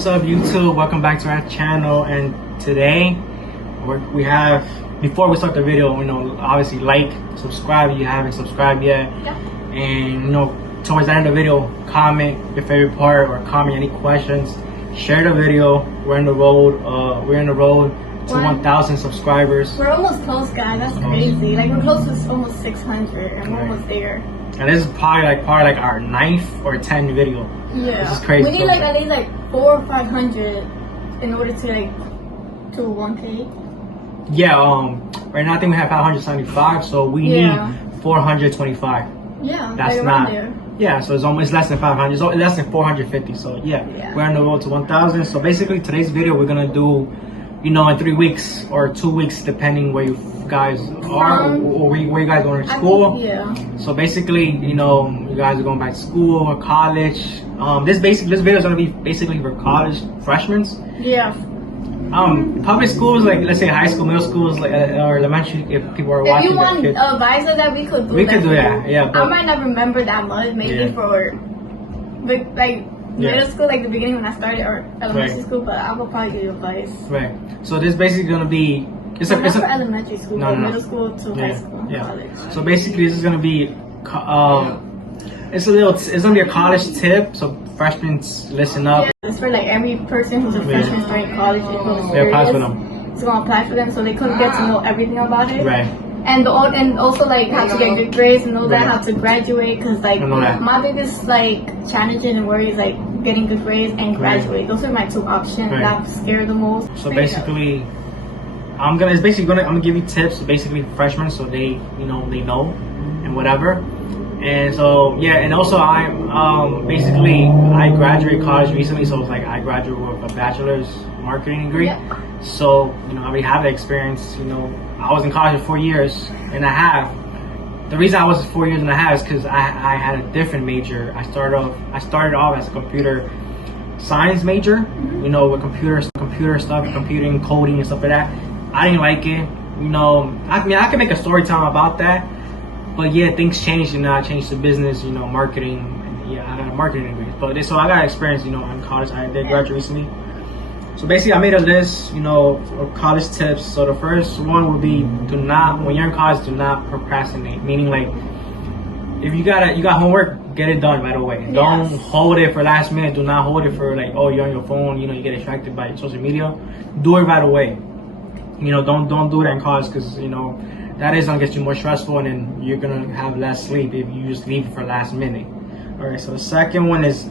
What's up, YouTube? Welcome back to our channel. And today we have, before we start the video, obviously like, subscribe if you haven't subscribed yet. Yeah. And towards the end of the video, comment your favorite part or comment any questions. Share the video. We're in the road. To 1,000 subscribers. We're almost close, guys. That's crazy. Like, we're close to almost 600, and we're almost there. And this is probably like our 9th or 10th video. Yeah. This is crazy. We need like at least like 400 or 500 in order to like to 1K. Yeah. Right now I think we have 575, so we need 425. Yeah. That's like not. there. Yeah, so it's almost less than 500. It's less than 450. So yeah, we're on the road to 1,000. So basically, today's video we're gonna do, in 3 weeks or 2 weeks, depending where you guys are or where you guys going to school. So basically, you guys are going back to school or college. This video is gonna be basically for college freshmen. Yeah. Public schools, like let's say high school, middle schools, like or elementary, if people are watching. If you want advice on that, we could do. Yeah. I might not remember that much, maybe for, like. Middle school, like the beginning when I started, or elementary school, but I will probably give you advice. Right. So this is basically gonna be it's for elementary school, middle school to high school, college. So basically, this is gonna be it's gonna be a college tip. So freshmen, listen up. Yeah, it's for like every person who's a freshman starting college. It applies for them. It's gonna apply for them, so they could get to know everything about it. Right. And also like how to get good grades and know that how to graduate, because like my biggest like challenges and worries like getting good grades and graduate. Those are my two options that I'm scared the most. So basically, I'm gonna give you tips basically for freshmen, so they they know and whatever. And so and also I graduated college recently, so it's like I graduated with a bachelor's marketing degree. So I already have the experience. I was in college for 4 years and a half. The reason I was 4 years and a half is because I had a different major. I started off as a computer science major, with computer stuff, computing, coding, and stuff like that. I didn't like it. I can make a story time about that. But yeah, things changed, I changed to business, marketing. And I got a marketing degree. But so I got experience, in college. I did graduate recently. So basically, I made a list, of college tips. So the first one would be when you're in college, do not procrastinate. Meaning, like, if you got homework, get it done right away. Yes. Don't hold it for last minute. Do not hold it for like, you're on your phone. You get distracted by social media. Do it right away. Don't do that in college, because that is gonna get you more stressful, and then you're gonna have less sleep if you just leave it for last minute. All right. So the second one is,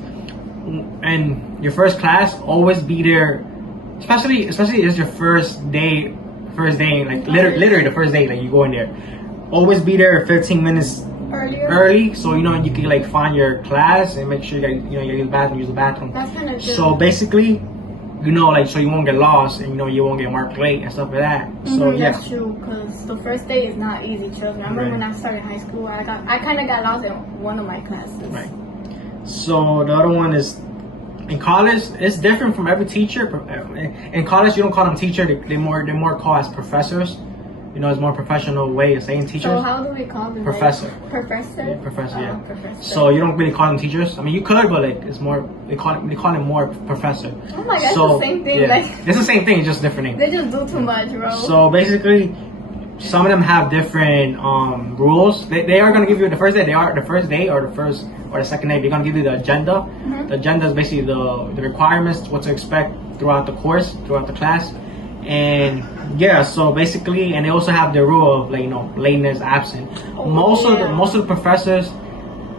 in your first class, always be there. Especially if it's your first day, like literally the first day, like you go in there. Always be there 15 minutes early, so you can like find your class and make sure you use the bathroom. That's kind of good. So basically, so you won't get lost, and you won't get marked late and stuff like that. So that's true, because the first day is not easy. Trust me. I remember when I started high school, I kind of got lost in one of my classes. Right. So the other one is, in college, it's different from every teacher. In college, you don't call them teacher; they're more called as professors. It's more professional way of saying teachers. So how do we call them? Professor. Like, professor. Yeah, professor. Yeah. Professor. So you don't really call them teachers. I mean, you could, but like it's more. They call it more professor. Oh my God, it's the same thing. Yeah. It's the same thing, it's just different name. They just do too much, bro. So basically, some of them have different rules. They are gonna give you the first day or the second day. They're gonna give you the agenda. The agenda is basically the requirements, what to expect throughout the course, throughout the class, and so basically, and they also have the rule of like lateness, absent. Most of the professors,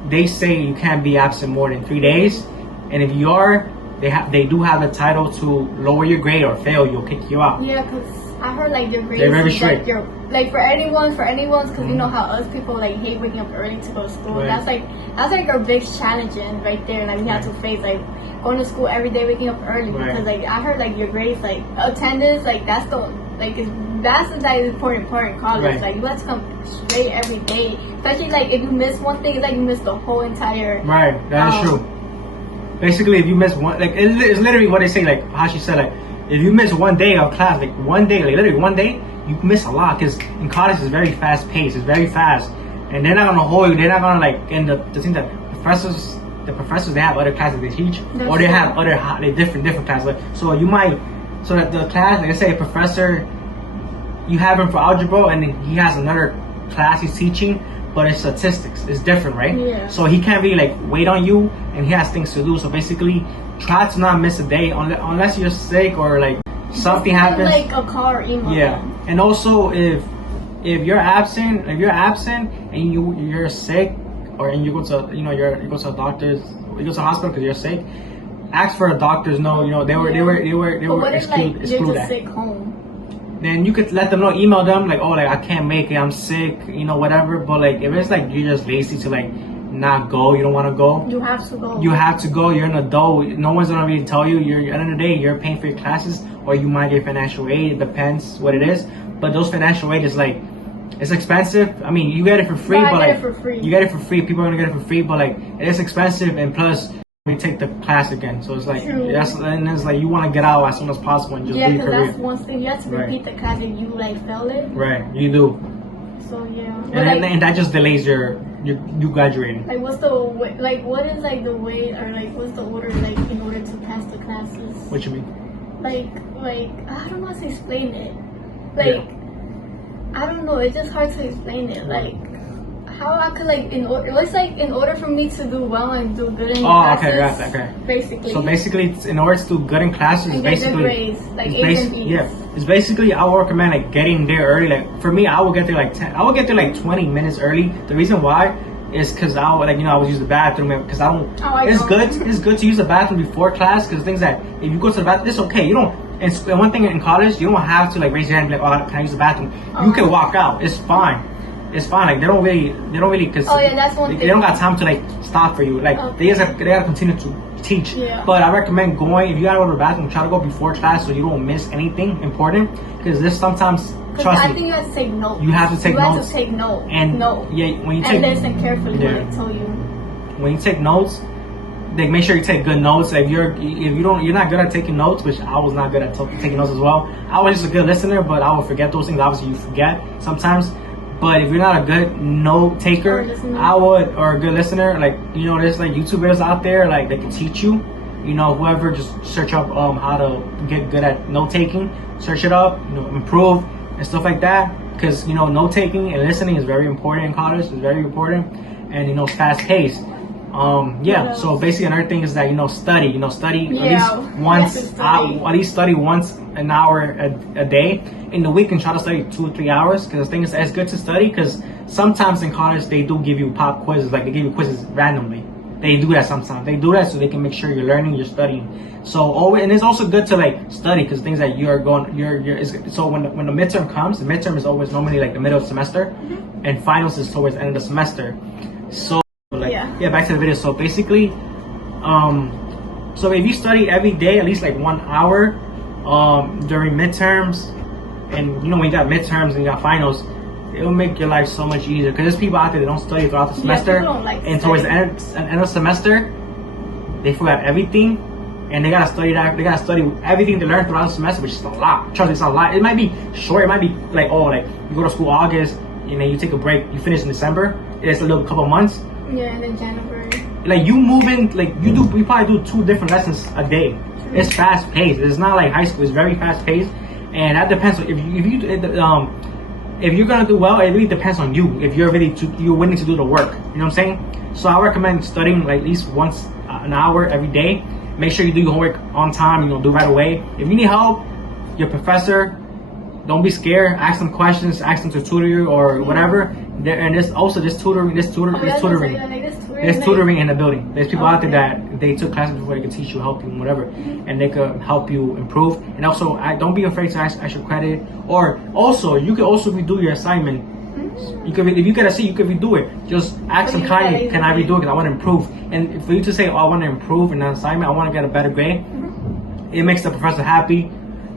they say you can't be absent more than 3 days, and if you are, they do have the title to lower your grade or fail. You'll kick you out. Yeah, because I heard like your grades. They're very strict. Like for anyone's, because you know how us people like hate waking up early to go to school. Right. That's like our biggest challenge right there. Like we have to face like going to school every day, waking up early, because like I heard like your grades, like attendance, like that's the important part in college. Right. Like you have to come straight every day, especially like if you miss one thing, it's like you miss the whole entire. Right. That is true. Basically, if you miss one, like it's literally what they say. Like how she said, like if you miss one day of class, like one day, like literally one day, you miss a lot, because in college it's very fast paced. It's very fast, and they're not gonna hold you. They're not gonna like. And the thing that professors the professors, they have other classes they teach, That's or they true. have other different classes. Like, so you might, so that the class, like I say, a professor, you have him for algebra, and then he has another class he's teaching, but it's statistics. It's different, right? Yeah. So he can't really like wait on you, and he has things to do. So basically, try to not miss a day unless you're sick or like something happens. Like a call or email. Yeah, and also if you're absent, and you're sick, and you go to you go to a doctor's, you go to a hospital because you're sick, ask for a doctor's note. You know they were What if like you're exclude just that. sick home? Then you could let them know, email them like, oh, like I can't make it, I'm sick, whatever. But like if it's like you're just lazy to like not go, you don't want to go, You have to go. you have to go. You're an adult. No one's gonna really tell you. You're at the end of the day, you're paying for your classes, or you might get financial aid. It depends what it is. But those financial aid is like, it's expensive. I mean, you get it for free, No, I but get like it for free. you get it for free. People are gonna get it for free, but like it is expensive, and plus we take the class again. So it's like True. and it's like you want to get out as soon as possible and just Yeah, do your because career. that's one thing. You have to repeat the class if you like failed it. Right, you do, So yeah. But and that just delays you graduating. like what's the way, like what is like the way, or like what's the order like in order to pass the classes? What you mean? Like I don't know how to explain it. Like I don't know. It's just hard to explain it. Like how I could like in order. It's like in order for me to do well and do good in classes. Okay. Basically. So basically, in order to do good in classes, and it's get the basically grades, like A's and B's. it's basically I would recommend like getting there early. Like for me, I will get there like 20 minutes early. The reason why is because I would I would use the bathroom because I don't. It's good to use the bathroom before class because things that if you go to the bathroom, it's okay. You don't. And one thing in college, you don't have to like raise your hand and be like, oh, can I use the bathroom? You can walk out. It's fine. It's fine. Like they don't really cause that's one thing. They don't got time to like stop for you. Like they gotta continue to teach. Yeah. But I recommend going, if you gotta go to the bathroom, try to go before class so you don't miss anything important. Because this sometimes, trust I me, think you have to take notes. you have to take notes. You have to take notes. And when you take, and listen carefully when I tell you. When you take notes, like make sure you take good notes. Like you're not good at taking notes, which I was not good at taking notes as well. I was just a good listener, but I would forget those things. Obviously, you forget sometimes. But if you're not a good note taker, or a good listener, like there's like YouTube videos out there like they can teach you. Whoever, just search up how to get good at note taking. Search it up, improve and stuff like that. Because note taking and listening is very important in college. It's very important, and it's fast paced. So basically another thing is that study at least study once an hour a day in the week, and try to study 2 or 3 hours, because the thing is it's good to study because sometimes in college they do give you pop quizzes, like they give you quizzes randomly. They do that sometimes. They do that so they can make sure you're learning, you're studying. So and it's also good to like study because things that so when the midterm comes, the midterm is always normally like the middle of the semester, and finals is towards the end of the semester. So back to the video. So basically, so if you study every day at least like 1 hour during midterms, and when you got midterms and you got finals, it'll make your life so much easier. Because there's people out there that don't study throughout the semester, and towards the end of the semester, they forgot everything, and they gotta study everything they learned throughout the semester, which is a lot. Trust me, it's a lot. It might be short. It might be like you go to school August, you take a break, you finish in December. It's a little couple months. Yeah, and then January. Like you move in, we probably do 2 different lessons a day. It's fast paced. It's not like high school. It's very fast paced, and that depends on if you're gonna do well. It really depends on you. If you're you're willing to do the work. You know what I'm saying? So I recommend studying like at least once an hour every day. Make sure you do your homework on time. Do right away. If you need help, your professor, don't be scared. Ask them questions. Ask them to tutor you or whatever. And there's also this tutoring. There's tutoring in the building. There's people out there that they took classes before they could teach you, help you, whatever, and they could help you improve. And also, don't be afraid to ask extra credit. Or also, you could also redo your assignment. You could, if you get a C, you could redo it. Just ask them kindly, can I redo it? Because I want to improve. And for you to say, I want to improve in an assignment, I want to get a better grade, it makes the professor happy.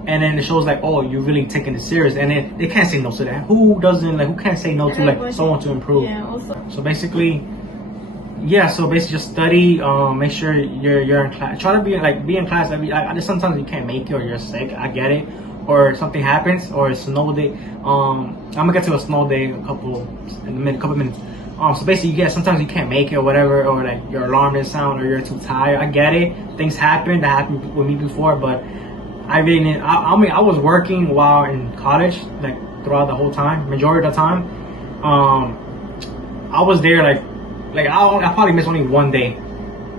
And then it shows like, oh, you're really taking it serious, and then they can't say no to that. Who can't say no to someone to improve? Yeah. Also. So basically, just study. Make sure you're in class. Try to be in class every. Sometimes you can't make it or you're sick. I get it, or something happens, or it's a snow day. I'm gonna get to a snow day in a couple minutes. So basically, sometimes you can't make it or whatever, or like your alarm didn't sound, or you're too tired. I get it. Things happen. That happened with me before, but I really didn't. I mean, I was working while in college, like throughout the whole time, majority of the time. I was there like I probably missed only one day.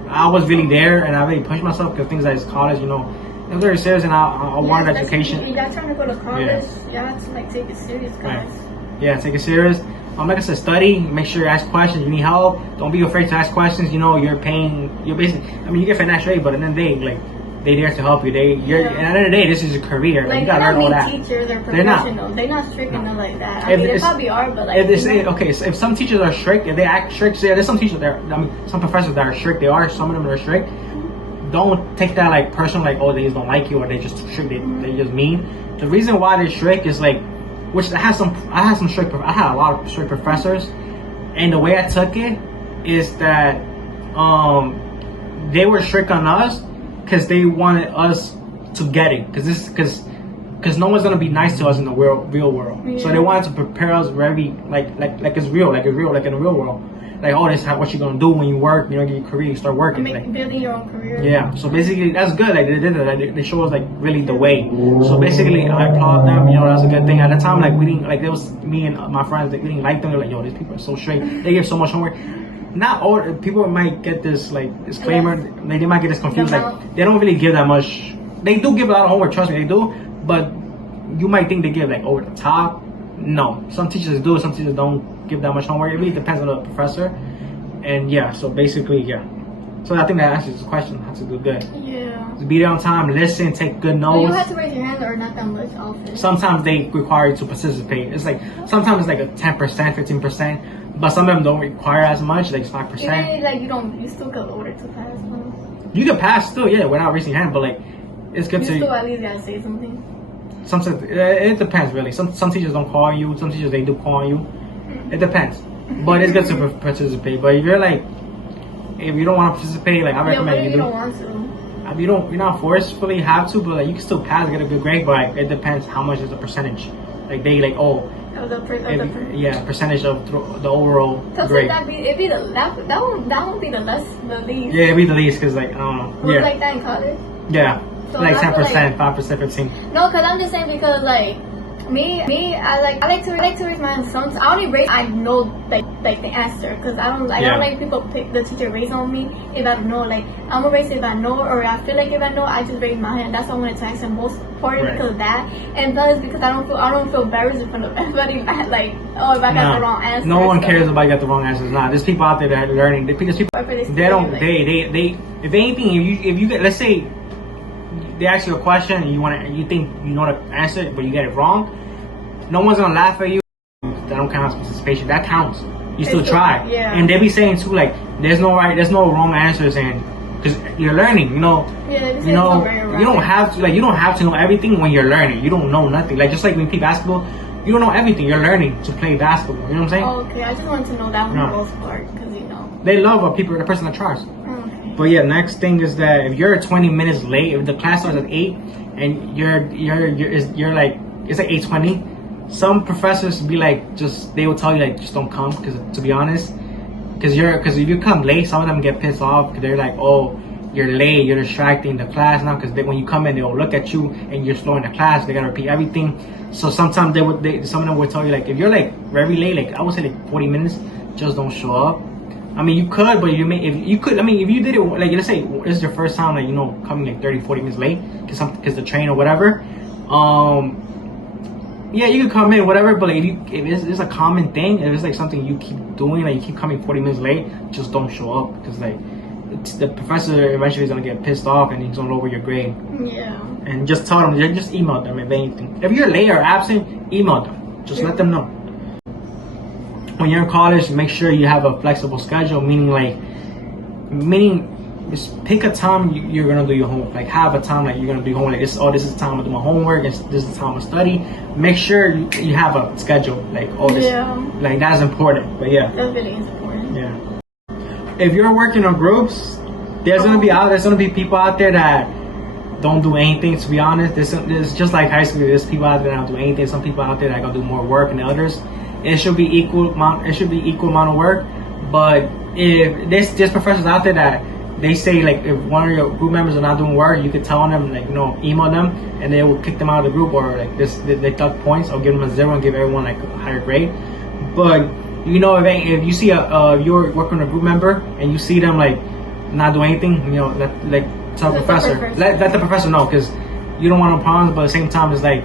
I was really there, and I really pushed myself because things like college, it was very serious, and I wanted education. You got trying to go to college. You have to like take it serious, guys. Right. Yeah, take it serious. Like I said, study. Make sure you ask questions. You need help. Don't be afraid to ask questions. You're paying. You're basically. I mean, you get financial aid, but at the end of the day, like they're there to help you. And at the end of the day, this is your career. Like, you gotta learn all that. Teachers or professionals. They're not strict enough like that. I mean, they probably are, but like. Okay, so if some teachers are strict, if they act strict, there's some teachers there. I mean, some professors that are strict. They are. Some of them are strict. Don't take that like personal, like, oh, they just don't like you, or they just strict. They just mean. The reason why they're strict is like, which I had a lot of strict professors, and the way I took it is that they were strict on us because they wanted us to get it, because no one's gonna be nice to us in the real world. Yeah. So they wanted to prepare us very like it's real, like in the real world. Like, oh, this is what you're gonna do when you work, get your career, you start working. Building your own career. Yeah, so basically that's good. Like they did that. Like, they show us like really the way. So basically, I applaud them. That's a good thing. At the time, like we didn't like there was me and my friends that we didn't like them. They're like, yo, these people are so strict. They give so much homework. Not all people might get this like disclaimer. They might get this confused. Like they don't really give that much. They do give a lot of homework. Trust me, they do. But you might think they give like over the top. No, some teachers do. Some teachers don't give that much homework. It really depends on the professor. And yeah, so basically, yeah. So I think that answers the question. How to do good. Yeah. To be there on time, listen, take good notes. You have to raise your hand or not that much often. Sometimes they require you to participate. It's like sometimes it's like a 10%, 15%, but some of them don't require as much, like 5%. Even like you still get order to pass. You can pass still, yeah, without raising your hand, but like it's good you to. Still at least gotta say something. Sometimes it depends really. Some teachers don't call you. Some teachers they do call you. It depends, but it's good to participate. But if you don't want to participate, like I recommend you do. Don't want to. If you're not forcefully have to, but like you can still pass, get a good grade. But like, it depends how much is the percentage. Like they like percentage of the overall grade. That won't be the least. Yeah, it'd be the least because like I don't know. Was it like that in college? Yeah. So like 10%, 5%, 15. No, because I'm just saying because like me, I like to raise my hands. I only raise I know like the answer because I don't like people pick the teacher raise on me if I don't know. Like I'm gonna raise if I know, or I feel like if I know I just raise my hand. That's what I want to ask him most important because of that, and plus because I don't feel embarrassed in front of everybody. Like if I got the wrong answer. No one cares if I got the wrong answers. Nah, there's people out there that are learning. Because people they don't they if anything if you get, let's say they ask you a question and you think you know the answer but you get it wrong, no one's gonna laugh at you. That don't count as participation. That counts. You still try. Yeah. And they be saying too like there's no wrong answers, and because you're learning, Yeah, you don't have to know everything when you're learning. You don't know nothing. Like just like when you play basketball, you don't know everything. You're learning to play basketball. You know what I'm saying? Oh, okay, I just wanted to know that one most part because they love the person that tries. But yeah, next thing is that if you're 20 minutes late, if the class starts at 8 and you're like it's like 8:20, some professors be like they will tell you like just don't come because to be honest, because if you come late, some of them get pissed off because they're like, oh, you're late, you're distracting the class now, because when you come in they'll look at you and you're slowing the class. They gotta repeat everything. So sometimes some of them would tell you like if you're like very late, like I would say like 40 minutes, just don't show up. I mean, you could, but if you did it, like, let's say this is your first time, like, coming like 30, 40 minutes late, because the train or whatever, yeah, you could come in, whatever, but like, if it's a common thing, if it's like something you keep doing, like you keep coming 40 minutes late, just don't show up, because like, the professor eventually is going to get pissed off and he's going to lower your grade. Yeah. And just tell them, just email them if anything. If you're late or absent, email them. Just let them know. When you're in college, make sure you have a flexible schedule, meaning just pick a time you're gonna do your homework. Like have a time like you're gonna do homework. Like this is the time I do my homework. This is the time I study. Make sure you have a schedule. Like like that's important. But yeah, that really is important. Yeah. If you're working on groups, there's gonna be people out there that don't do anything. To be honest, there's just like high school. There's people out there that don't do anything. Some people out there that gonna do more work than others. it should be equal amount. It should be equal amount of work. But if there's professors out there that they say like if one of your group members are not doing work, you could tell them like email them and they will kick them out of the group, or like they deduct points or give them a 0 and give everyone like a higher grade. But if you see you're working with a group member and you see them like not doing anything, tell the professor, let the professor know, because you don't want no problems. But at the same time, it's like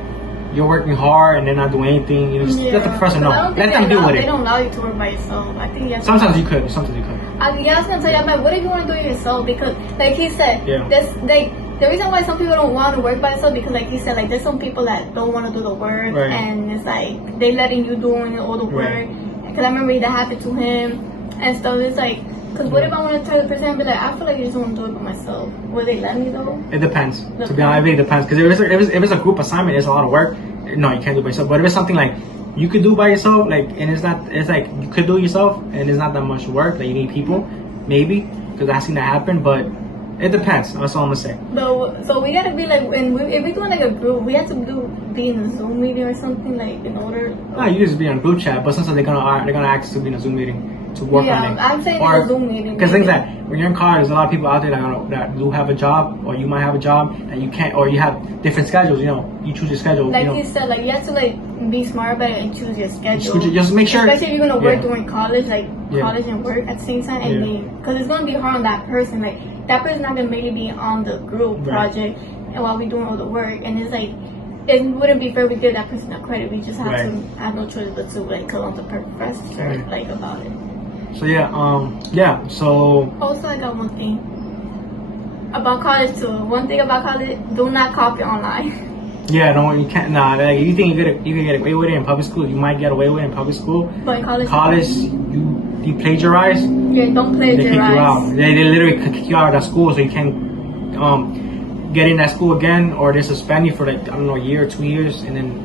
you're working hard and they're not doing anything. Let the professor know. Let them deal with it. They don't allow you to work by yourself. I think sometimes you could. I was gonna tell you, I'm like, what if you want to do it yourself? Because, like he said, the reason why some people don't want to work by themselves, because like he said, like there's some people that don't want to do the work, and it's like they letting you doing all the work. Because I remember that happened to him and stuff. It's like, because what if I want to tell the person and be like, I feel like you just want to do it by myself? Will they let me though? It depends. To be honest, it really depends. Because if it's a group assignment, it's a lot of work. No, you can't do it by yourself. But if it's something like you could do by yourself, like, and it's like you could do it yourself, and it's not that much work that you need people, maybe, because I've seen that happen. But it depends. That's all I'm gonna say. But so we gotta be like, if we're doing like a group, we have to be in a Zoom meeting or something, like in order. No, you just be in a group chat, but sometimes they're gonna ask us to be in a Zoom meeting to work on it. I'm saying in a Zoom meeting. Because things that when you're in college, there's a lot of people out there that do have a job, or you might have a job and you can't, or you have different schedules. You choose your schedule. Like you said, like you have to like be smart about it and choose your schedule. Just make sure. Especially if you're gonna work during college, like college and work at the same time, and because it's gonna be hard on that person. Like that person's not gonna really be on the group project, and while we're doing all the work, and it's like it wouldn't be fair we give that person a credit. We just have to have no choice but to like call on the professor like about it. So so also I got one thing about college too. One thing about college, do not copy online. No, you can't. Nah, like, you think you can get away with it in public school? You might get away with it in public school. But in college, you plagiarize. Yeah, don't plagiarize. They kick you out. They literally kick you out of that school, so you can't get in that school again, or they suspend you for like a year or 2 years, and then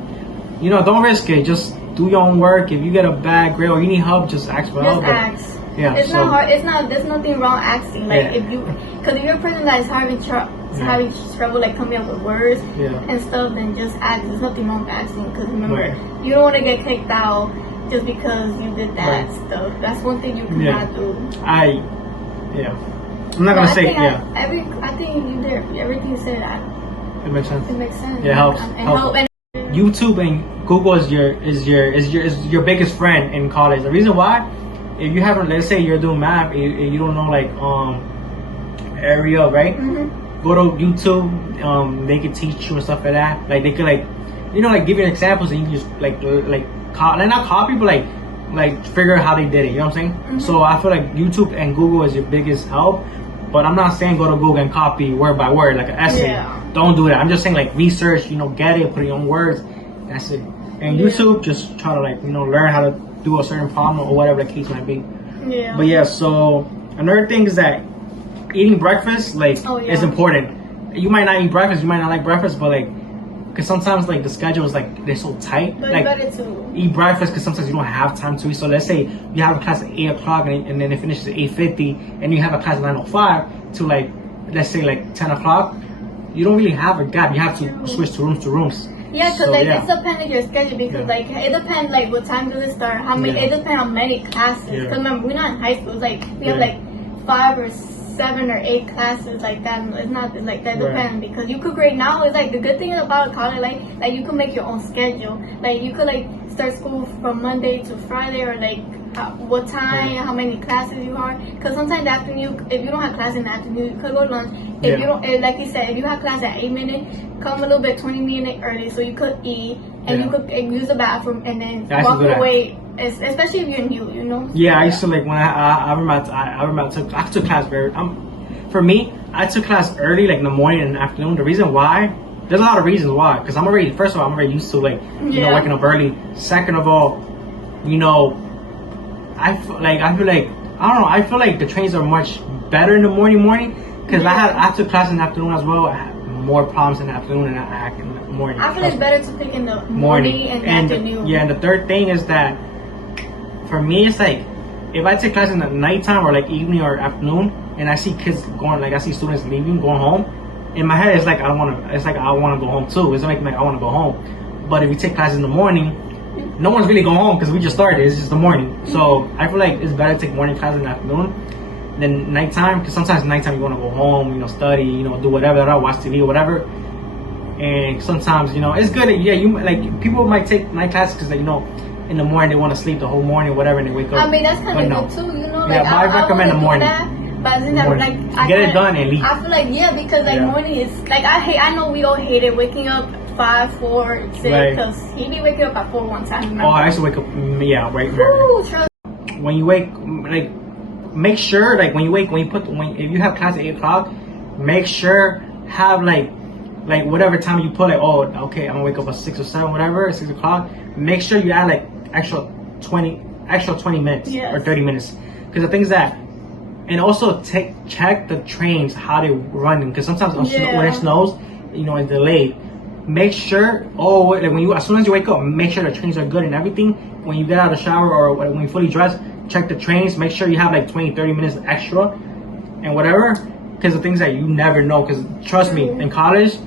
don't risk it. Just do your own work. If you get a bad grade or you need help, just ask for help. Ask. It's not hard. There's nothing wrong asking. Like if you're a person that is having trouble like coming up with words and stuff, then just ask. There's nothing wrong with asking. Because remember, you don't want to get kicked out just because you did that stuff. That's one thing you cannot do. I'm not gonna say I think you did everything you said. It makes sense. It makes sense. Yeah, it helps. And YouTube and Google is your biggest friend in college. The reason why, if you haven't, let's say you're doing math and you don't know like area, right? Go to YouTube. They can teach you and stuff like that. Like they could like give you examples, and you can just like not copy, but like figure out how they did it. You know what I'm saying? So I feel like YouTube and Google is your biggest help. But I'm not saying go to Google and copy word by word like an essay. Don't do that. I'm just saying like research, get it, put it on words. That's it. And YouTube, just try to learn how to do a certain problem or whatever the case might be. But so another thing is that eating breakfast is important. You might not eat breakfast, you might not like breakfast, but because sometimes the schedule is they're so tight. But better to eat breakfast because sometimes you don't have time to eat. So let's say you have a class at 8 o'clock and then it finishes at 8:50, and you have a class at 9:05 to let's say 10 o'clock. You don't really have a gap. You have to switch to rooms. Yeah, because it's depending on your schedule. Because it depends what time does it start? How many? It depends on many classes. Because remember, we're not in high school. It's we have 5 or 7 or 8 classes like that. It's not like that. Depends because you could grade now. It's the good thing about college, like you could make your own schedule. Like you could start school from Monday to Friday, or what time, how many classes you are. Because sometimes in the afternoon, if you don't have class in the afternoon, you could go to lunch. If you don't, like you said, if you have class at 8 minutes, come a little bit 20 minutes early so you could eat and you could use the bathroom and then walk away. Especially if you're new, Yeah, I used to when I remember I took class very. For me, I took class early, in the morning and afternoon. The reason why, there's a lot of reasons why. Because first of all, I'm already used to waking up early. Second of all, I feel like I don't know. I feel like the trains are much better in the morning. Because I took class in the afternoon as well. I had more problems in the afternoon than I had in the morning. I feel it's better to pick in the morning and afternoon. And the third thing is that for me, it's if I take class in the nighttime or evening or afternoon, and I see kids going, I see students leaving, going home. In my head, it's I want to go home too. It's making I want to go home. But if you take classes in the morning, no one's really going home because we just started. It's just the morning. So I feel like it's better to take morning class in the afternoon than nighttime, because sometimes nighttime you want to go home, you know, study, you know, do whatever, watch TV or whatever. And sometimes, you know, it's good. Yeah, you like people might take night classes because, you know, in the morning they want to sleep the whole morning or whatever, and they wake up. I mean, that's kind of good too, you know. Like, yeah, I recommend the morning. But then like get it done and leave. I feel like because like morning is like I know we all hate it waking up 5, 4, 6 because he be waking up at 4 one time. Remember? Oh, I used to wake up. Yeah, right. When you wake, like, make sure like when if you have class at 8 o'clock, make sure have like whatever time you put, like, oh, okay, I'm gonna wake up at 6 or 7, whatever, 6 o'clock. Make sure you add like extra 20 minutes or 30 minutes, because the thing is that. And also check the trains, how they running, because sometimes when it snows, you know, it's delayed. Make sure, like as soon as you wake up, make sure the trains are good and everything. When you get out of the shower or when you fully dress, check the trains. Make sure you have like 20-30 minutes extra and whatever, because the things that you never know. Because trust me, in college,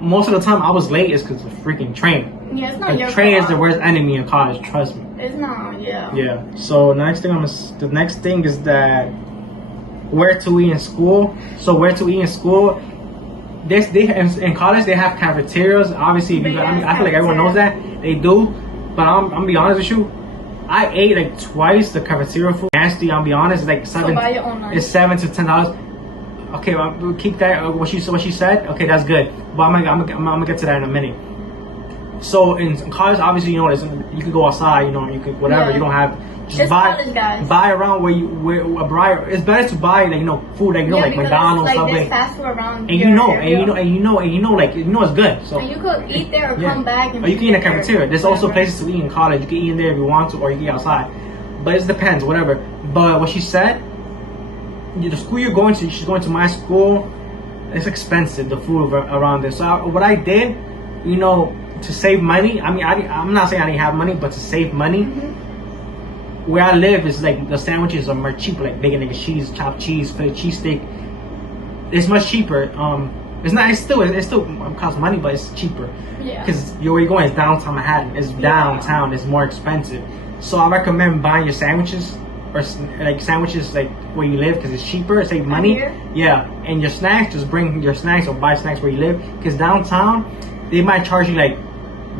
most of the time I was late is because of the freaking train. Yeah, it's not your fault. Train is the worst enemy in college. Trust me. It's not. Yeah. Yeah. So the next thing is that. Where to eat in school. So where to eat in school, in college they have cafeterias. Obviously, I feel like everyone knows that they do. But I'm gonna be honest with you, I ate like twice the cafeteria food. Nasty. I'll be honest, like $7 to $10. Okay, we'll keep that. What she said. Okay, that's good. But I'm gonna get to that in a minute. So in college, obviously, you know, you could go outside. You know, you could whatever. You don't have. Just buy around where it's better to buy, like, you know, food, like, you know, like McDonald's, Subway, fast food around and you know it's good. So and you could eat there or come back, or you can eat in the cafeteria. There's also places to eat in college. You can eat in there if you want to, or you can eat outside. But it depends, whatever. But what she said, the school you're going to, she's going to my school. It's expensive, the food around there. So what I did, you know, to save money. I mean, I'm not saying I didn't have money, but to save money. Where I live is like the sandwiches are more cheaper, like bacon, egg, cheese, chopped cheese, Philly cheesesteak. It's much cheaper. It still costs money, but it's cheaper. Yeah. Because where you're going is downtown Manhattan. It's downtown. It's more expensive. So I recommend buying your sandwiches, or like sandwiches like where you live, because it's cheaper. Save money. Yeah. And your snacks, just bring your snacks or buy snacks where you live. Because downtown, they might charge you like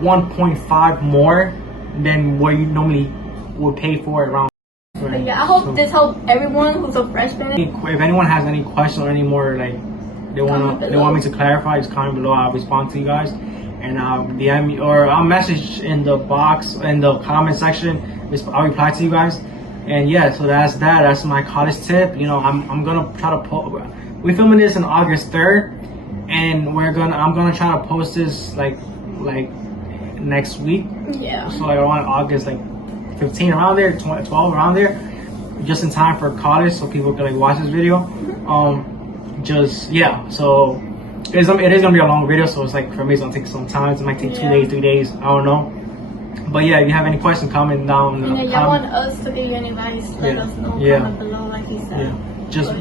1.5 more than where you normally would pay for it around. Yeah, I hope this helped everyone who's a freshman. If anyone has any questions or any more, like they want me to clarify, just comment below. I'll respond to you guys, and I'll DM me or I'll message in the box in the comment section. I'll reply to you guys. And yeah, so that's that. That's my college tip. You know, I'm gonna try to post. We're filming this on August 3rd, and I'm gonna try to post this like next week. Yeah. So like around August 15 around there, 12 around there, just in time for college, so people can like watch this video. So it is gonna be a long video, so it's like for me it's gonna take some time. It might take 2 days, 3 days, I don't know. But yeah, if you have any questions, comment down. And if y'all want us to give you any advice, let us know. Comment below, like he said. Just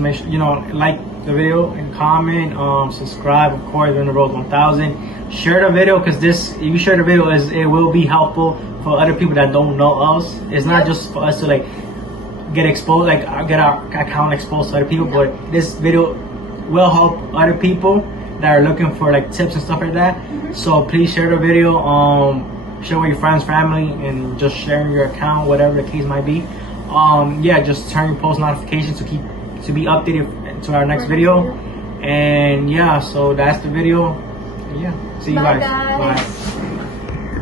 make sure, you know, like the video and comment, subscribe, of course. We're on the road 1,000. Share the video, because if you share the video, it will be helpful for other people that don't know us. It's not just for us to like get exposed, like get our account exposed to other people, but this video will help other people that are looking for like tips and stuff like that. So please share the video, share with your friends, family, and just sharing your account, whatever the case might be. Just turn your post notifications to be updated to our next video. And yeah, so that's the video. Yeah, see you guys. Bye.